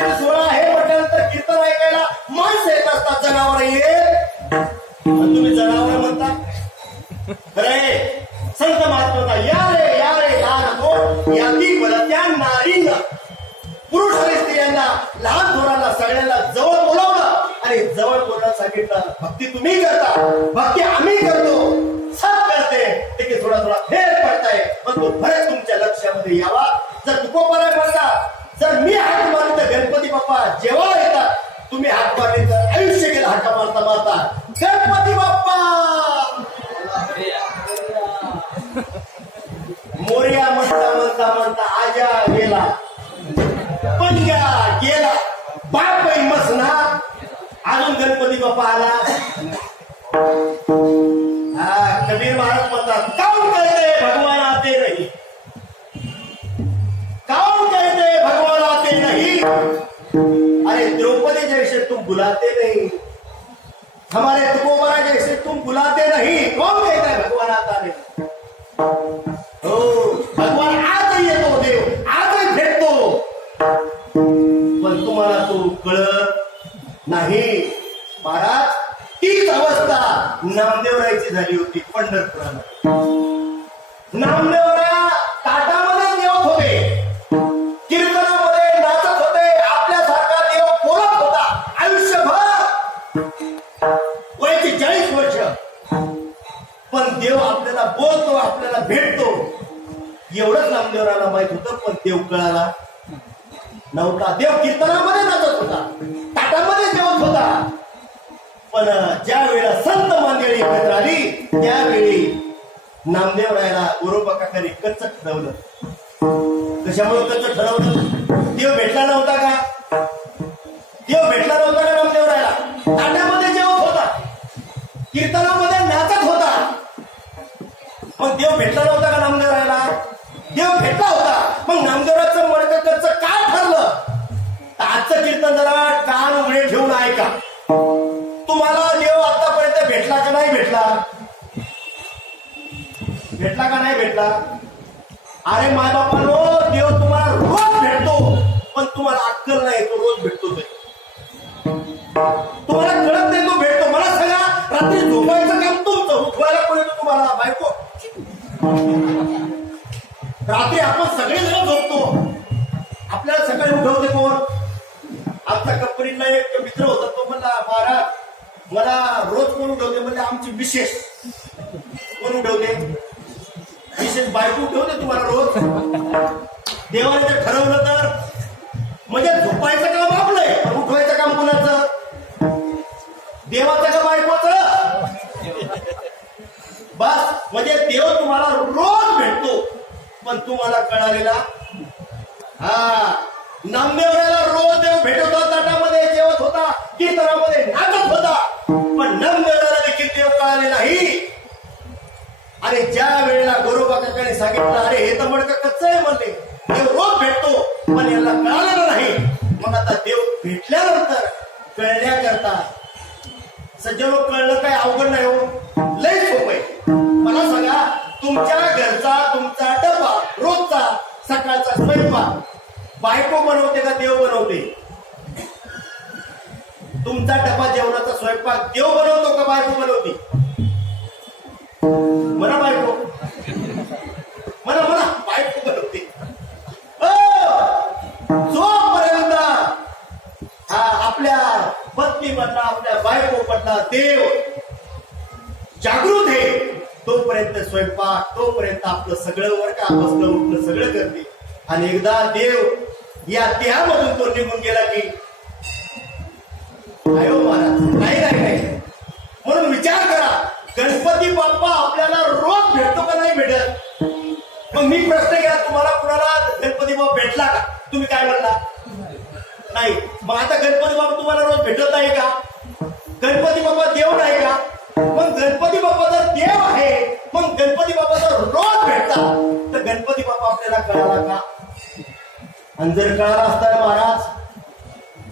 गणपतीचा सोळा आहे म्हटल्यानंतर कीर्तन ऐकायला माणसं येत असतात जनावर ये तुम्ही जनावर म्हणता. खरे संत महात्मा या रे या रे या नको याती त्या नारींना पुरुष आणि स्त्रियांना लहान थोरांना सगळ्यांना जवळ बोलावलं आणि जवळ बोलणं सांगितलं भक्ती तुम्ही करता भक्ती आम्ही करतो. सब करते. थोडा थोडा फेर पडताय. पण तो फरक तुमच्या लक्षामध्ये यावा. falar. पण तुम्हाला तो कळत नाही. महाराज तीच अवस्था नामदेवरायची झाली होती पंढरपुरा नामदेवराय ताटामध्ये जेवत होते. कीर्तनामध्ये नाचत होते. आपल्यासारखा देव बोलत होता. आयुष्यभर. वयाची चाळीस वर्ष. पण देव आपल्याला बोलतो आपल्याला भेटतो. एवढंच नामदेवराला माहीत होतं पण देव कळाला. नव्हता देव कीर्तनामध्ये नाचत होता. ताटामध्ये जेवत होता. पण ज्या वेळेला संत मंडळी एकत्र आली त्यावेळी नामदेवरायला गोरोबाकाकाने कच्च ठरवलं. कशामुळे कच्च ठरवलं? देव भेटला नव्हता का? देव भेटला नव्हता का नामदेव रायला? ताट्यामध्ये जेवत होता. कीर्तनामध्ये नाचत होता. मग देव भेटला नव्हता का नामदेव रायला? देव भेटला आजचं कीर्तन जरा कान उघडे ठेवून ऐका. तुम्हाला देव आतापर्यंत भेटला का नाही भेटला? भेटला का नाही भेटला? अरे मायबापानो देव तुम्हाला रोज भेटतो पण तुम्हाला अक्कल नाही तो रोज भेटतो ते. तुम्हाला कळत नाही तो भेटतो. मला सांगा रात्री झोपायचं काम तुमचं उठवायला कोण येतो तुम्हाला? बायको. रात्री आपण सगळेजण झोपतो. आपल्याला सकाळी उठवते कोण? आमच्या एक मित्र होता तो म्हणला महाराज मला रोज कोण उठवते म्हणजे आमची विशेष कोण उठवते विशेष बायको उठवते तुम्हाला रोज? देवाने जर ठरवलं तर म्हणजे झोपायचं काम आपलंय पण उठवायचं काम कोणाचं? देवाचं का बायकोचं? बस म्हणजे देव तुम्हाला रोज भेटतो पण तुम्हाला कळालेला हा नामदेवराला रोज देव भेटत होता ताटामध्ये जेवत होता कीर्तनामध्ये नाचत होता. पण नामदेवराला देखील देव कळाले नाही. आणि ज्या वेळेला गोरोबा काकाने सांगितलं अरे हे तर मडक कच्च आहे म्हणले. देव रोज भेटतो पण याला कळालेलं नाही. मग आता देव भेटल्यानंतर कळण्याकरता सज्जनो कळलं काय अवघड नाही हो? लय सोप आहे. मला सांगा तुमच्या घरचा तुमचा डबा रोजचा सकाळचा स्वयंपाक बायको बनवते का देव बनवते? तुमचा डबा जेवणाचा स्वयंपाक देव बनवतो का बायको बनवते? म्हणा बायको. म्हणा म्हणा बायको बनवते. हो! जोपर्यंत हा आपल्या पत्नी मधला आपल्या बायको मधला देव जागृत आहे. तोपर्यंत स्वयंपाक तोपर्यंत आपलं सगळं वर का बसलं उठलं सगळं करते. आणि एकदा देव या त्यामधून तो निघून गेला की आयो महाराज नाही नाही नाही. म्हणून विचार करा गणपती बाप्पा आपल्याला रोज भेटतो का नाही भेटत? मग मी प्रश्न घ्या तुम्हाला कुणाला गणपती बाप्पा भेटला का? तुम्ही काय म्हणला नाही. मग आता गणपती बाप्पा तुम्हाला रोज भेटत नाही का? गणपती बाप्पा देव नाही का? मग गणपती बाप्पा जर देव आहे मग गणपती बाप्पा जर रोज भेटला तर गणपती बाप्पा आपल्याला कळाला का? आणि जर कळाला असताना महाराज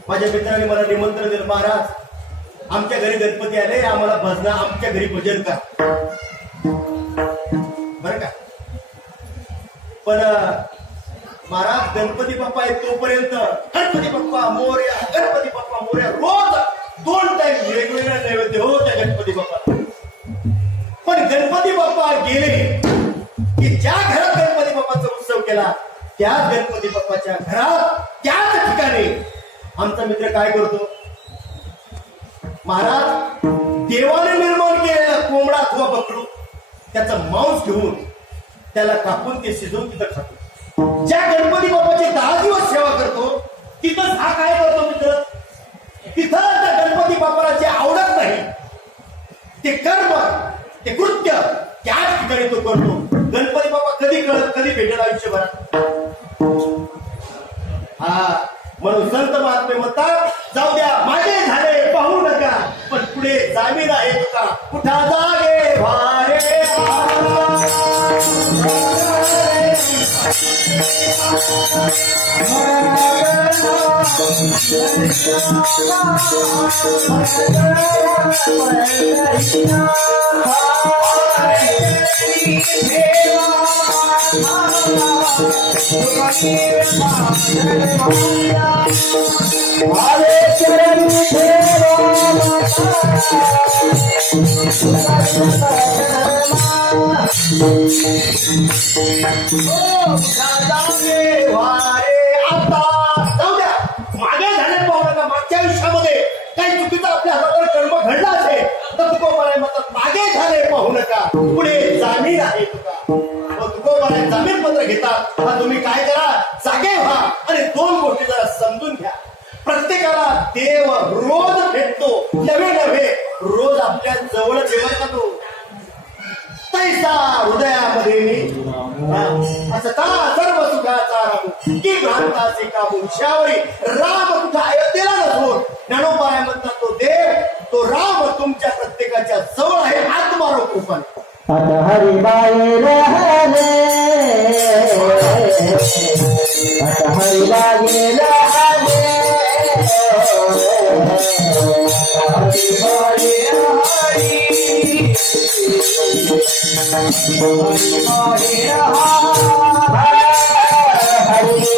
माझ्या मित्राने मला निमंत्रण दिलं महाराज आमच्या घरी गणपती आले आम्हाला भजना आमच्या घरी भजन का बर का? पण महाराज गणपती बाप्पा आहे तोपर्यंत गणपती बाप्पा मोर्या गणपती बाप्पा मोर्या रोज दोन टाइम वेगवेगळ्या नैवेद्य हो त्या गणपती बाप्पा पण गणपती बाप्पा गेले की ज्या घरात गणपती बाप्पाचा उत्सव केला त्याच गणपती बाप्पाच्या घरात त्याच ठिकाणी आमचा मित्र काय करतो? महाराज देवाने निर्माण केलेला कोंबडा किंवा बकडू त्याचं मांस घेऊन त्याला कापून ते शिजवून तिथं खातो. ज्या गणपती बाप्पाची दहा दिवस सेवा करतो तिथं हा काय करतो मित्र? तिथं त्या गणपती बाप्पाला जे आवडत नाही ते कर्म ते कृत्य त्याच ठिकाणी तो करतो. गणपती बाप्पा कधी कळत कधी भेटेल आयुष्यभरात? हा म्हणून संत महात्मे म्हणतात जाऊ द्या मागे झाले पाहू नका पण पुढे जामीन आहे तुका. कुठा जागे वारे जागे वारे आता जाऊ द्या मागे झाले पाहू नका मागच्या आयुष्यामध्ये काही चुकीचं आपल्या हातावर कर्म घडलं असेल. तर तुकोबाराय म्हणतात मागे झाले पाहू नका पुढे जामीन आहे तुका. तुकोबाई जामीन पत्र घेतात हा तुम्ही काय करा? जागे व्हा आणि दोन गोष्टी जरा समजून घ्या. प्रत्येकाला देव रोज भेटतो. नवे नव्हे रोज आपल्या जवळ जेवण जातो तैसा हृदयामध्ये मी ता सर्व सुखाचा राहू. की भ्रांताचे काबू शावरी राम तुझ्या अयोध्येला नसून ज्ञानोपाय म्हणतात तो देव तो राम तुमच्या प्रत्येकाच्या जवळ आहे आत्मारो कृपण अत हरिबाई हरे आता हरिबाई रहने हरिबाई हरि हरी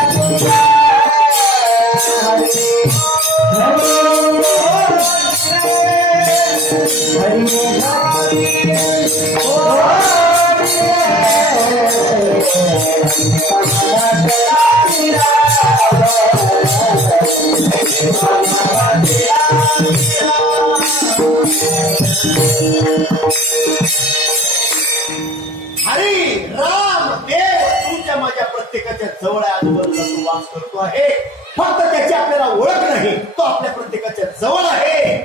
हरी राम देव तुमच्या माझ्या प्रत्येकाच्या जवळ आहे, आजूबाजूला तो वास करतो आहे. फक्त त्याची आपल्याला ओळख नाही तो आपल्या प्रत्येकाच्या जवळ आहे.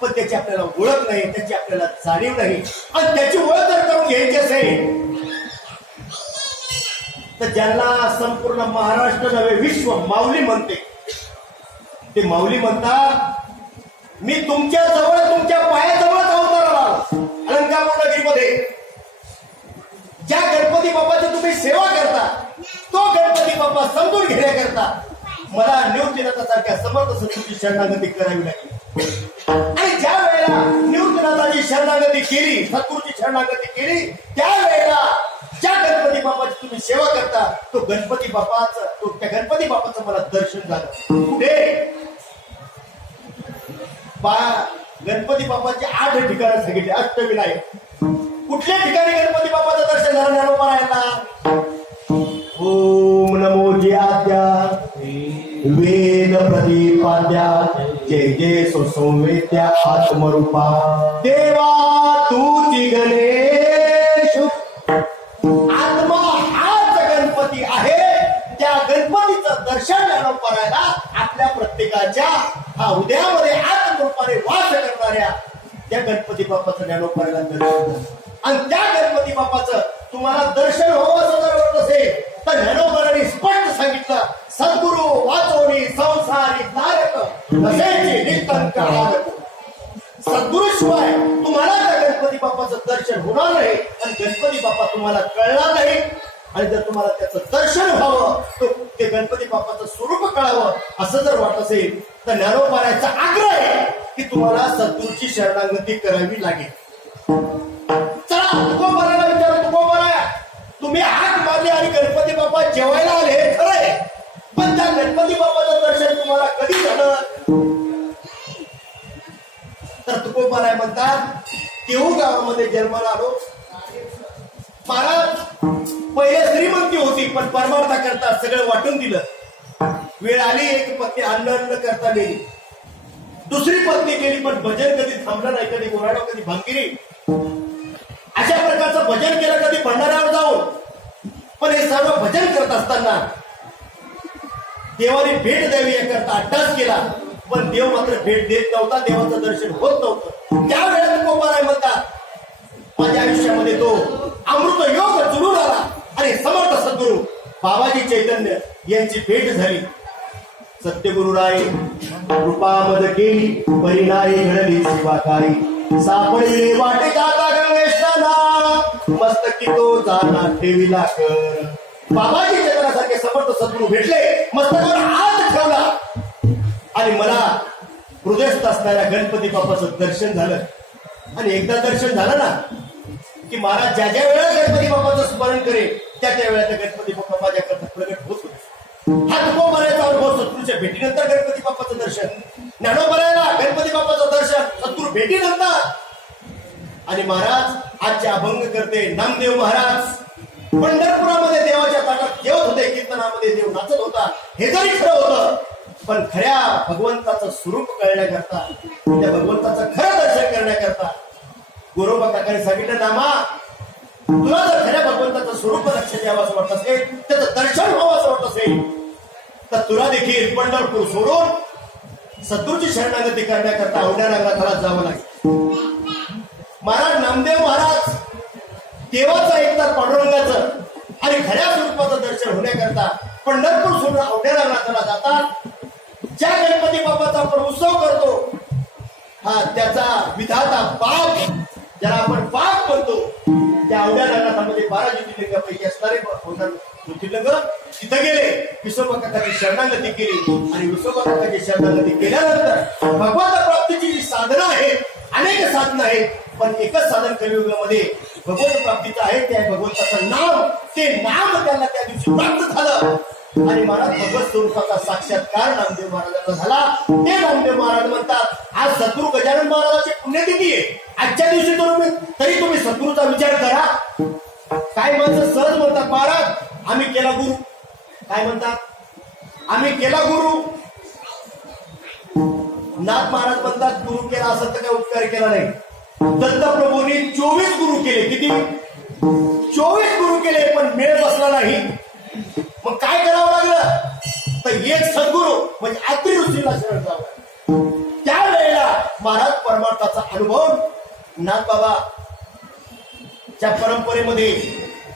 पण त्याची आपल्याला ओळख नाही त्याची आपल्याला जाणीव नाही. आणि त्याची ओळख जर करून घ्यायची असेल तर ज्यांना संपूर्ण महाराष्ट्र नव्हे विश्व माऊली म्हणते. ते माऊली म्हणतात मी तुमच्या जवळ तुमच्या पायाजवळच अवतार आलो. अलंकार नगरीमध्ये ज्या गणपती बाप्पाची तुम्ही सेवा करता तो गणपती बाप्पा समजून घेण्याकरता मला निवृत्तीनाथासारख्या समर्थ सत्तूची शरणागती करावी लागली. आणि ज्या वेळेला निवृत्तीनाथाची शरणागती केली सत्तूची शरणागती केली त्या वेळेला ज्या गणपती बाप्पाची तुम्ही सेवा करता तो गणपती बाप्पाचं तो त्या गणपती बाप्पाचं मला दर्शन झालं. कुठे? बा गणपती बाप्पाची आठ ठिकाणं सांगितली अष्टविनायक कुठल्या ठिकाणी गणपती बाप्पाचं दर्शन झालं? ज्ञान ज्ञानोबा ओम नमो जी आद्या वेद प्रदीपाद्या जय जय सुसंवेद्या आत्मरूपा. देवा तूची गणेश. आत्मा हाच गणपती आहे. त्या गणपतीचं दर्शन ज्ञानोब करायला आपल्या प्रत्येकाच्या हा उद्यामध्ये आत्म रूपाने वास करणाऱ्या त्या गणपती बाप्पाचं ज्ञानोब करायला दर्शन आणि त्या गणपती बाप्पाचं तुम्हाला दर्शन व्हावं असं जर वाटत असेल तर ज्ञानोबरांनी स्पष्ट सांगितलं सद्गुरु वाचोनी संसारी तारक असेची निस्तंक आदक सद्गुरूशिवाय तुम्हाला त्या गणपती बाप्पाचं दर्शन होणार नाही आणि गणपती बाप्पा तुम्हाला कळणार नाही. आणि जर तुम्हाला त्याचं दर्शन व्हावं तो ते गणपती बाप्पाचं स्वरूप कळावं असं जर वाटत असेल तर ज्ञानोपारायचा आग्रह आहे की तुम्हाला सद्गुरूची शरणागती करावी लागेल. चला तुकोबाराला विचारा तुकोबारा. तुम्ही हात मारले आणि गणपती बाप्पा जेवायला आले हे खरं आहे. पण त्या गणपती बाप्पाचं दर्शन तुम्हाला कधी झालं? तर तुकोबाराय म्हणतात केहू गावामध्ये जन्माला आलो महाराज पहिले श्रीमंती होती पण परमार्था करता सगळं वाटून दिलं. वेळ आली एक पत्नी अन्न अन्न करता गेली. दुसरी पत्नी गेली पण भजन कधी थांबलं नाही कधी ओराडा कधी भांगिरी. अशा प्रकारचं भजन केलं कधी भंडारावर जाऊन. पण हे सर्व भजन करत असताना देवाने भेट द्यावी याकरता अड्डाच केला. पण देव मात्र भेट देत नव्हता देवाचं दर्शन होत नव्हतं. त्यावेळेला गोपाराय म्हणतात माझ्या आयुष्यामध्ये तो अमृत योग जुळून आला. आणि समर्थ सद्गुरू बाबाजी चैतन्य यांची भेट झाली. सत्यगुरु राय कृपामद केली परिणाई घडली सेवा सापडले वाटे जाता गंगेशाला मस्तकी तो जाना ठेविला कर. बाबाजी चैतन्यासारखे समर्थ सद्गुरू भेटले मस्तकावर हात ठेवला. आणि मला हृदयस्थ असणाऱ्या गणपती बाप्पाचं दर्शन झालं. आणि एकदा दर्शन झालं ना की महाराज ज्या ज्या वेळेला गणपती बाप्पाचं स्मरण करेल त्या त्या वेळेला गणपती बाप्पा माझ्याकरता प्रगट होत होते. हा तुकोबारायचा अनुभव शत्रूच्या भेटीनंतर गणपती बाप्पाचं दर्शन ज्ञानोबारायला गणपती बाप्पाचं दर्शन शत्रू भेटीनंतर आणि महाराज आजचे अभंग करते नामदेव महाराज. पंढरपुरामध्ये देवाच्या ताटात जेवत होते कीर्तनामध्ये देव नाचत होता. हे जरी खरं होतं पण खऱ्या भगवंताचं स्वरूप कळण्याकरता त्या भगवंत गोरोबा काकाने सांगितलं नामा तुला जर खऱ्या भगवंताचं स्वरूप लक्षात यावं असं वाटत असेल त्याचं दर्शन व्हावं असं वाटत असेल तर तुला देखील पंढरपूर सोडून सद्गुरूची शरणागती करण्याकरता औड्या नगराला जावं लागेल. महाराज नामदेव महाराज देवाचं एक तर पांडुरंगाचं आणि खऱ्या स्वरूपाचं दर्शन होण्याकरता पंढरपूर सोडून औड्या नगराला जातात. ज्या गणपती बाबाचा आपण उत्सव करतो हा त्याचा विधाता बाप ज्याला आपण पाप म्हणतो त्या अवघ्या नगरामध्ये बारा ज्योतिर्लिंगापैकी असणारे ज्योतिर्लिंग तिथं गेले. विश्वभक्ताची शरणागती केली. आणि विश्वभक्ताची शरणागती केल्यानंतर भगवंत प्राप्तीची जी साधनं आहेत अनेक साधनं आहेत पण एकच साधन कलियुगामध्ये भगवंत प्राप्तीचं आहे त्या भगवंताचं नाम ते नाम त्यांना त्या दिवशी प्राप्त झालं. आणि महाराज भगवत स्वरूपाचा साक्षात्कार नामदेव महाराजांना झाला. ते नामदेव महाराज म्हणतात आज सद्गुरु गजानन महाराजाची पुण्यतिथी आहे. आजच्या दिवशी तर तुम्ही तरी तुम्ही सद्गुरूचा विचार करा. काय माणसं सहज म्हणतात महाराज आम्ही केला गुरु. काय म्हणतात? आम्ही केला गुरु. नाथ महाराज म्हणतात गुरु केला असं तर काय उपकार केला नाही. दत्तप्रभूंनी चोवीस गुरु केले. किती? चोवीस गुरु केले पण मेळ बसला नाही. मग काय करावं लागलं? तर एक सद्गुरू म्हणजे आत्री ऋषीला शरण जावं महाराज परमार्थाचा अनुभव नाथ बाबा च्या परंपरेमध्ये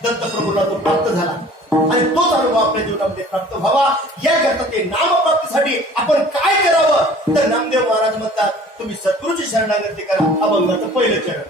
दत्तप्रभूला तो प्राप्त झाला. आणि तोच अनुभव आपल्या जीवनामध्ये प्राप्त व्हावा. याकरता ते नामप्राप्तीसाठी आपण काय करावं? तर नामदेव महाराज म्हणतात तुम्ही सद्गुरूची शरणागती करा. अभंगाचं पहिलं चरण.